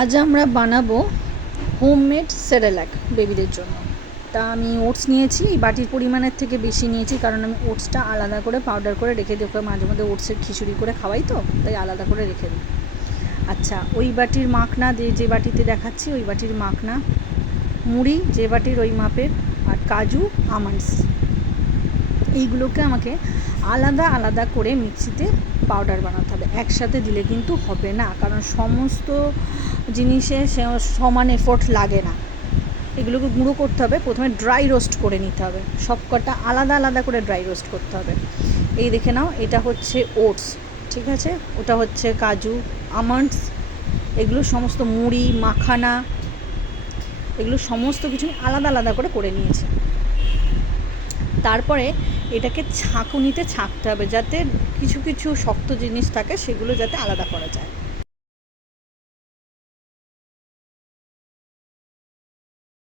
আজ আমরা বানাবো হোমমেড সেরেল্যাক বেবিদের জন্য। তা আমি ওটস নিয়েছি, এই বাটির পরিমাণের থেকে বেশি নিয়েছি, কারণ আমি ওটসটা আলাদা করে পাউডার করে রেখে দিই। ওকে মাঝে মধ্যে ওটসের খিচুড়ি করে খাওয়াই, তো তাই আলাদা করে রেখে দিই। আচ্ছা, ওই বাটির মাখনা যে বাটিতে দেখাচ্ছি ওই বাটির মাখনা, মুড়ি যে বাটির ওই মাপের, আর কাজু, আমন্ডস, এইগুলোকে আমাকে আলাদা আলাদা করে মিক্সিতে পাউডার বানাতে হবে। একসাথে দিলে কিন্তু হবে না, কারণ সমস্ত জিনিসে সমান এফোর্ট লাগে না। এগুলোকে গুঁড়ো করতে হবে, প্রথমে ড্রাই রোস্ট করে নিতে হবে, সব কটা আলাদা আলাদা করে ড্রাই রোস্ট করতে হবে। এই দেখে নাও, এটা হচ্ছে ওটস, ঠিক আছে, ওটা হচ্ছে কাজু, আমন্ডস, এগুলো সমস্ত মুড়ি, মাখানা, এগুলো সমস্ত কিছু আলাদা আলাদা করে নিয়েছি। তারপরে এটাকে ছাঁকুনিতে ছাঁকতে হবে, যাতে কিছু কিছু শক্ত জিনিস থাকে সেগুলো যাতে আলাদা করা যায়।